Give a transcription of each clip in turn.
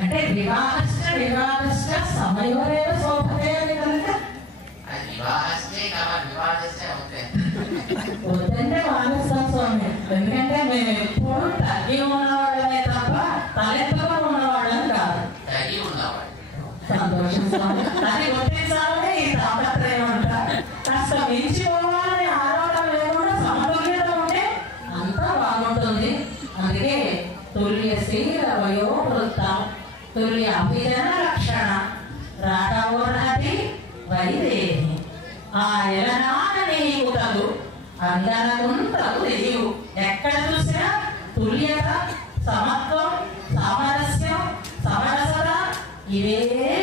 అంటే వివాహశ్చ వివాహశ్చ సమయోరేవ శోభతే అని కనుక వివాహశ్చే కాబట్టి స్వామి. ఎందుకంటే మేము ఎప్పుడు తగ్గి ఉన్నవాళ్ళమే తప్ప తలెత్తగా ఉన్నవాళ్ళం కాదు. సంతోషం స్వామి. అది ఒత్తిడి ఈ తాపత్రయం అంట కాస్త మించి తొలి అభిజన లక్షణ రాటవోనటి వైదేహి ఆ ఎలనాన నీవు తగు అందనగుంతకు నీవు ఎక్కడ చూసినా తుల్యత సమత్వం సామరస్యం సమరసత ఇవే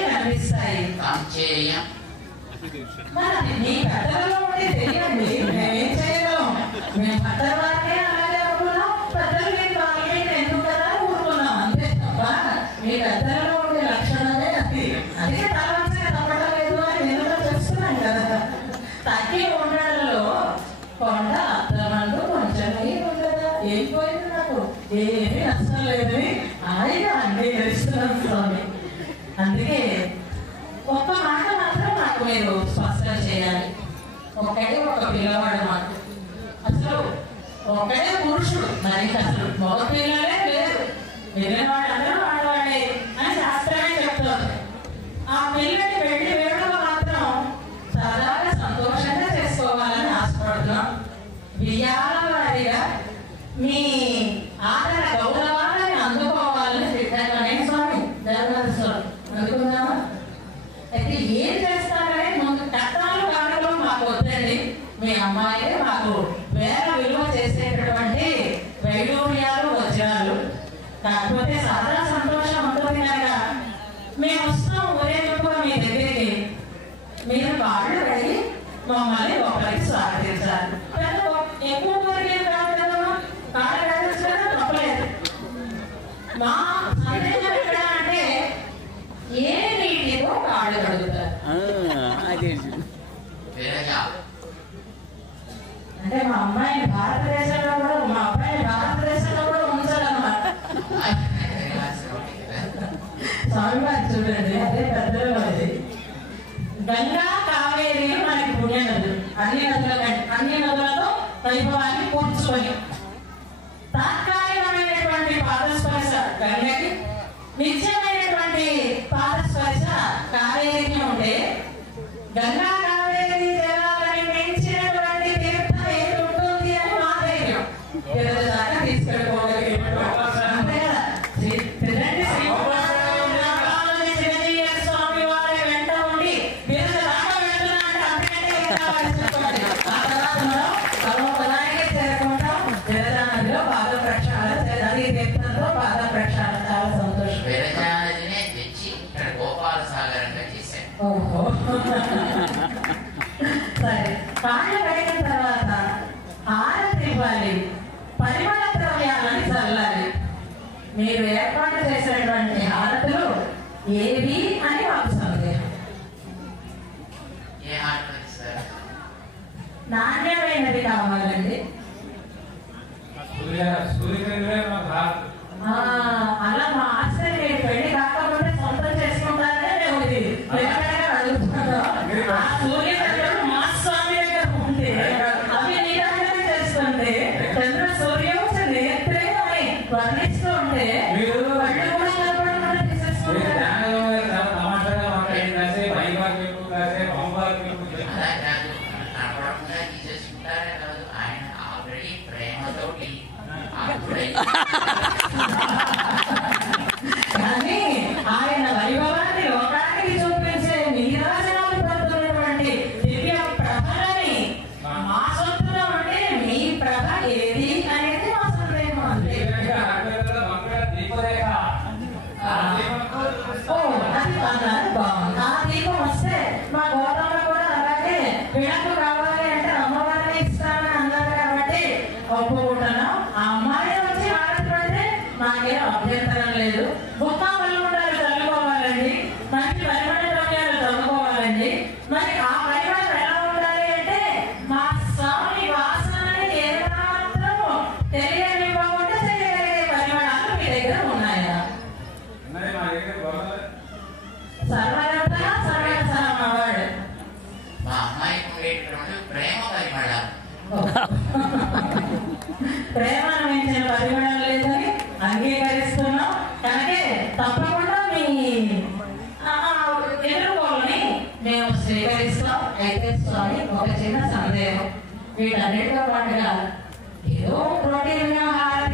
కనిపిస్తాయి. మన నీ కథలలో ఉండే తెలియదు නයිස් අසුත් මොකක් වෙලා නැද්ද වෙනවා ఒకరికి స్వాగతించాలి కనుక ఎక్కువ కోరికలు అంటే మా అమ్మాయి భారతదేశంలో కూడా మా అబ్బాయి భారతదేశంలో కూడా ఉంచాలన్నమాట స్వామివారి చూడండి అదే పెద్దలు అది గంగా కావేరి మనకి పుణ్యం అన్ని నదులు అన్ని నదులతో వైభవాన్ని పూర్చుకొని సాయం కడిగిన తర్వాత ఆరతి ఇవ్వాలి. పరిమళ ద్రవ్యాలను చల్లాలి. మీరు ఏర్పాటు చేసినటువంటి హారతులు ఏవి అని మాకు సందేహం. నాణ్యమైనది కావాలండి. సూర్యకిరణ మేము స్వీకరిస్తాం అయితే స్వామి ఒక చిన్న సందేహం. వీటన్నిటిలో పాటుగా ఏదో ప్రోటీన్ ఆహారం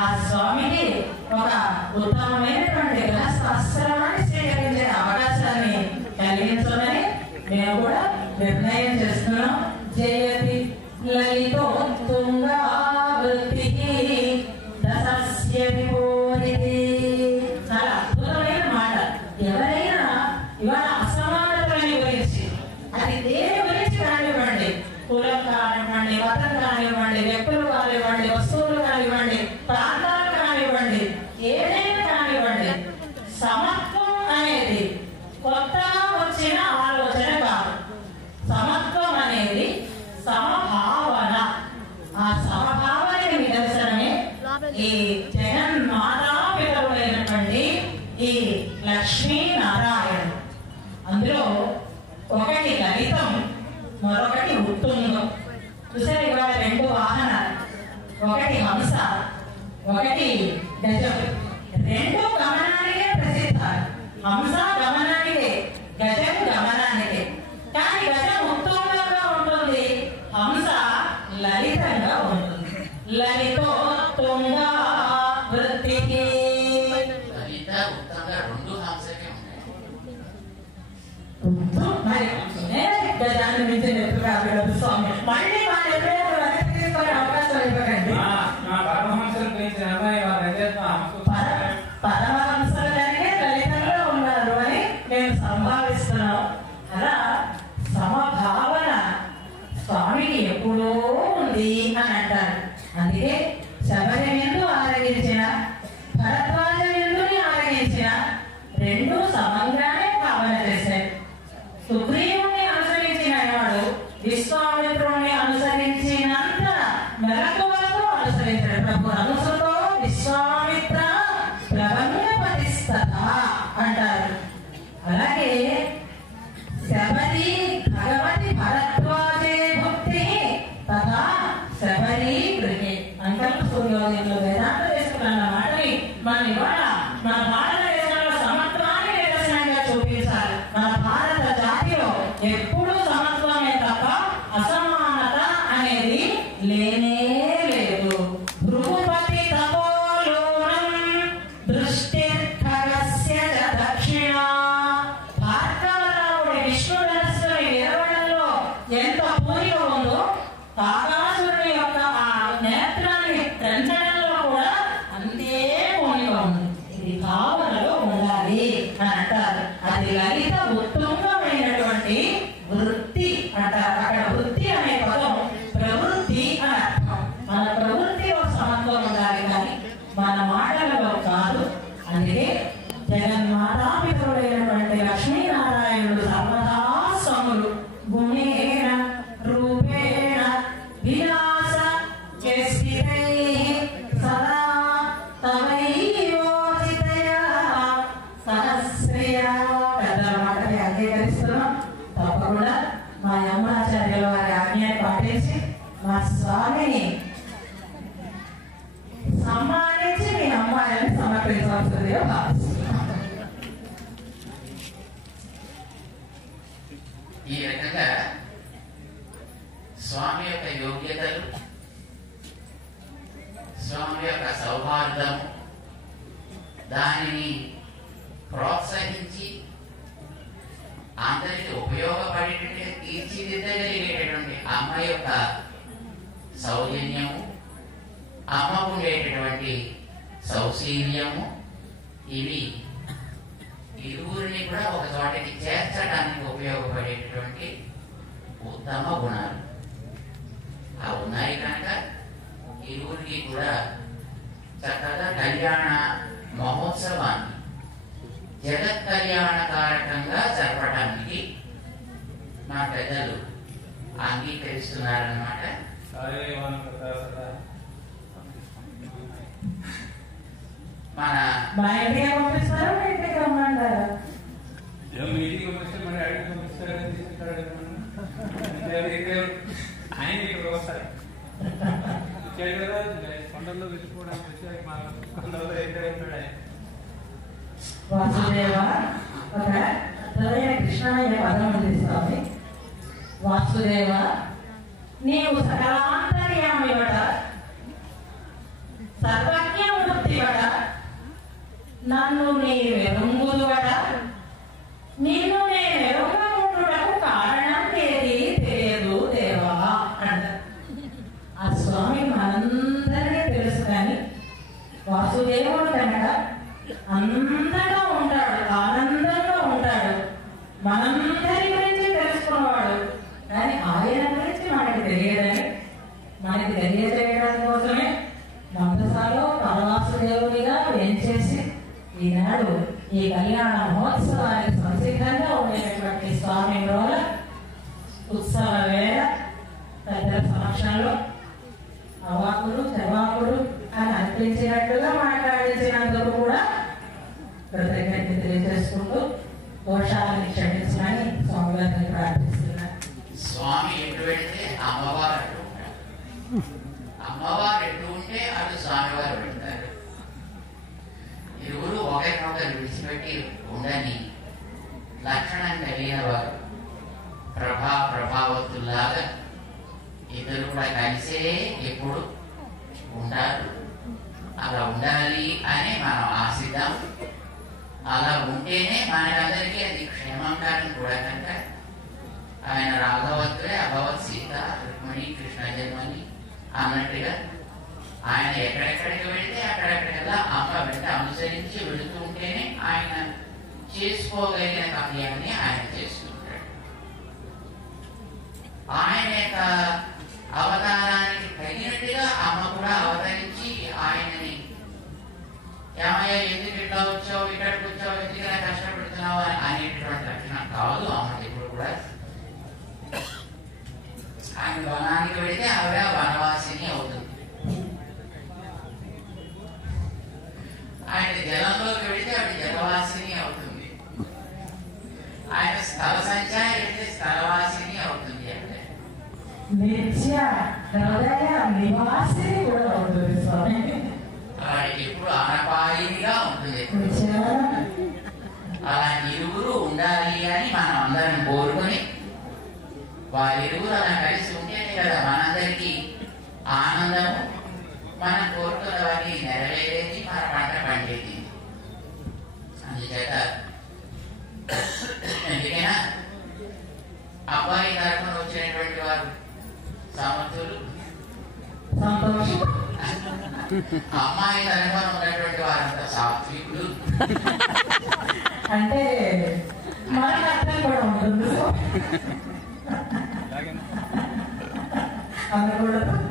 ఆ స్వామికి ఒక ఉత్తమమైన हमेशा Siapa? యోగ్యతలు స్వామి యొక్క సౌహార్దము దానిని ప్రోత్సహించి అందరికి ఉపయోగపడేటట్టుగా తీర్చిదిద్దగలిగేటటువంటి అమ్మ యొక్క సౌజన్యము అమ్మకు ఉండేటటువంటి సౌశీల్యము. ఇవి ఇరువురిని కూడా ఒక చోటకి చేర్చడానికి ఉపయోగపడేటటువంటి ఉత్తమ గుణాలు. ఆ ఉన్నాయి కనుక ఇరువురికి కూడా చక్కగా కళ్యాణ మహోత్సవాన్ని జగత్ కళ్యాణకారకంగా జరపడానికి మా పెద్దలు అంగీకరిస్తున్నారన్నమాట. మన మా ఇంటికి పంపిస్తారా మీ ఇంటికి రమ్మంటారా? మీటింగ్ పంపిస్తే మరి అడిగి పంపిస్తారని తీసుకుంటాడు ఆయన ఇక్కడ వస్తారు. వచ్చాడు కదా. కొండల్లో వెళ్ళిపోవడానికి వచ్చి మా కొండల్లో ఎక్కడ వాసుదేవ ఒక అద్భుతమైన కృష్ణయ్య పదం ఉంది స్వామి. వాసుదేవ నీవు సకలాంతర్యామివట సర్వజ్ఞమూర్తివట నన్ను నీ వెలుంగుదువట నిన్ను నేను అంతటా కృతజ్ఞత తెలియజేసుకుంటూ దోషాలను క్షమించమని స్వామివారిని ప్రార్థిస్తున్నారు స్వామి ఎటు వెళ్తే అమ్మవారు మనకందరికీ అది క్షేమంకారం కూడా కనుక ఆయన రాఘవత్వే అభవత్ సీత రుక్మిణి కృష్ణ జన్మని అన్నట్టుగా ఆయన ఎక్కడెక్కడికి వెళ్తే అక్కడెక్కడికల్లా అమ్మ వెంట అనుసరించి వెళుతూ ఉంటేనే ఆయన చేసుకోగలిగిన కార్యాన్ని ఆయన చేస్తుంటాడు ఆయన యొక్క అవతారానికి తగినట్టుగా అమ్మ కూడా అవతరించి ఆయనని ఏమయ్యా ఎందుకు ఇట్లా వచ్చావు? ఇక్కడికి వచ్చావు? ఎందుకైనా కష్టపెడుతున్నావు? అని అనేటటువంటి లక్షణం కాదు ఆమె ఇప్పుడు కూడా. ఆయన వనానికి వెళితే ఆవిడ వనవాసిని అవుతుంది. ఆయన జలంలోకి వెళితే ఆవిడ జలవాసిని అవుతుంది. ఆయన స్థల సంచారం వెళితే స్థలవాసిని అవుతుంది అంటే నిత్య హృదయ నివాసిని కూడా అవుతుంది స్వామి. ఇప్పుడు ఆనప అందరం కోరుకొని వారిరువురు అలా కలిసి ఉంటేనే కదా మనందరికీ ఆనందము మనం కోరుకున్నవన్నీ నెరవేరేది మన పంట పండేది. అందుచేత ఎందుకైనా అబ్బాయి తరఫున వచ్చినటువంటి వారు సమర్థులు అమ్మాయి తరఫున ఉన్నటువంటి వారంతా సాత్వికులు. అంటే మనకు అర్థం కూడా ఉంటుంది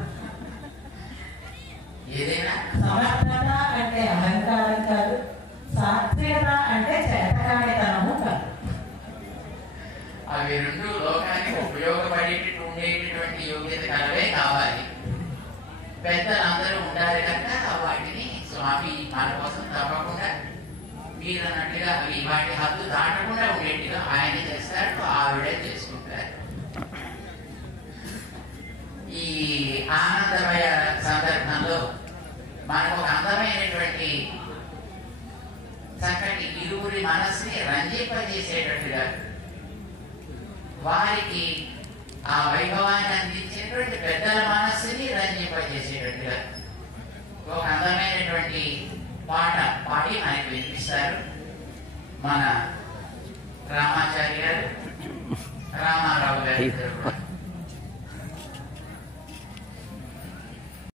ఆనందమయ సందర్భంలో మనకు ఒక అందమైనటువంటి చక్కటి ఇరువురి మనస్సుని రంజింపజేసేటట్టుగా వారికి ఆ వైభవాన్ని అందించేటువంటి పెద్దల మనస్సుని రంజింపజేసేటట్టుగా ఒక అందమైనటువంటి పాట పాడి మనకి వినిపిస్తారు. మన రామాచారి గారు రామారావు గారు